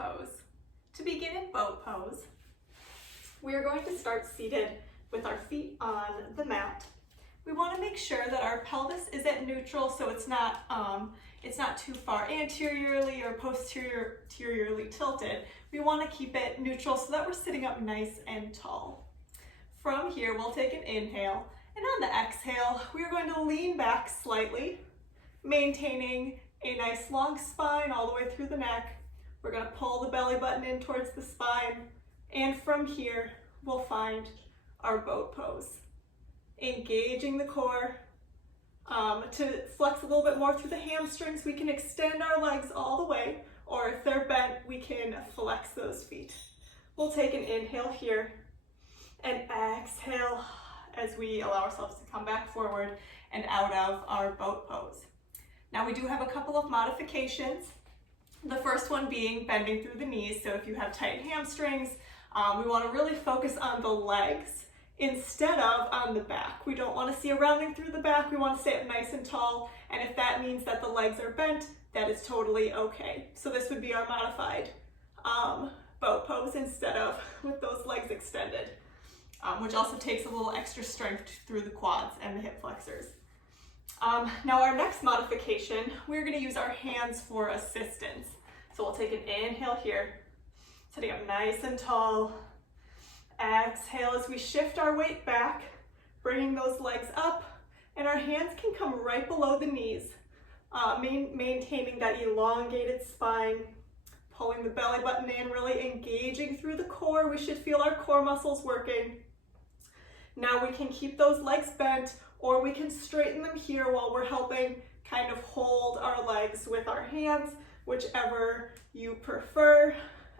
pose. To begin in boat pose, we are going to start seated with our feet on the mat. We want to make sure that our pelvis is at neutral, so it's not too far anteriorly or posteriorly tilted. We want to keep it neutral so that we're sitting up nice and tall. From here, we'll take an inhale, and on the exhale, we are going to lean back slightly, maintaining a nice long spine all the way through the neck. We're going to pull the belly button in towards the spine, and from here, we'll find our boat pose. Engaging the core. To flex a little bit more through the hamstrings, we can extend our legs all the way, or if they're bent, we can flex those feet. We'll take an inhale here, and exhale as we allow ourselves to come back forward and out of our boat pose. Now we do have a couple of modifications. The first one being bending through the knees. So if you have tight hamstrings, we want to really focus on the legs instead of on the back. We don't want to see a rounding through the back. We want to stay up nice and tall. And if that means that the legs are bent, that is totally okay. So this would be our modified boat pose instead of with those legs extended, which also takes a little extra strength through the quads and the hip flexors. Now our next modification, we're going to use our hands for assistance. So we'll take an inhale here, sitting up nice and tall. Exhale as we shift our weight back, bringing those legs up, and our hands can come right below the knees, maintaining that elongated spine, pulling the belly button in, really engaging through the core. We should feel our core muscles working. Now we can keep those legs bent, or we can straighten them here while we're helping kind of hold our legs with our hands, whichever you prefer,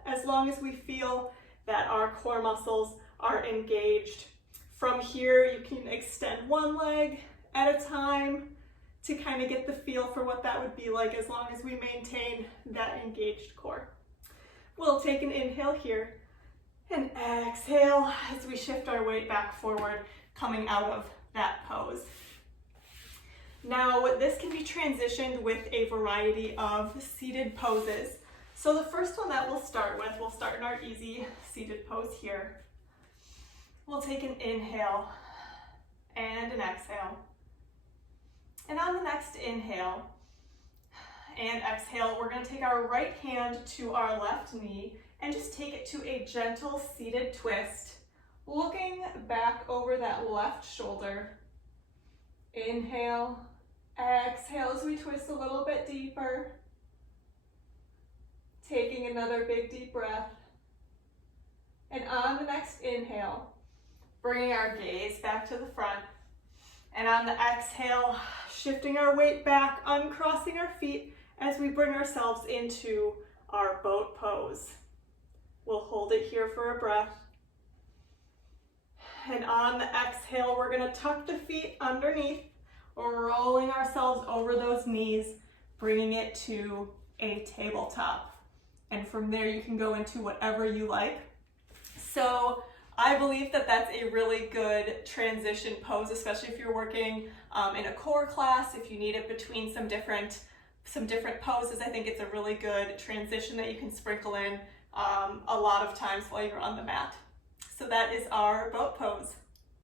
as long as we feel that our core muscles are engaged. From here, you can extend one leg at a time to kind of get the feel for what that would be like as long as we maintain that engaged core. We'll take an inhale here and exhale as we shift our weight back forward, coming out of that pose. Now, this can be transitioned with a variety of seated poses. So the first one that we'll start in our easy seated pose here. We'll take an inhale and an exhale. And on the next inhale and exhale, we're going to take our right hand to our left knee and just take it to a gentle seated twist, looking back over that left shoulder. Inhale, exhale as we twist a little bit deeper. Taking another big deep breath. And on the next inhale, bringing our gaze back to the front. And on the exhale, shifting our weight back, uncrossing our feet as we bring ourselves into our boat pose. We'll hold it here for a breath. And on the exhale, we're going to tuck the feet underneath, rolling ourselves over those knees, bringing it to a tabletop. And from there, you can go into whatever you like. So I believe that that's a really good transition pose, especially if you're working in a core class, if you need it between some different poses. I think it's a really good transition that you can sprinkle in a lot of times while you're on the mat. So that is our boat pose.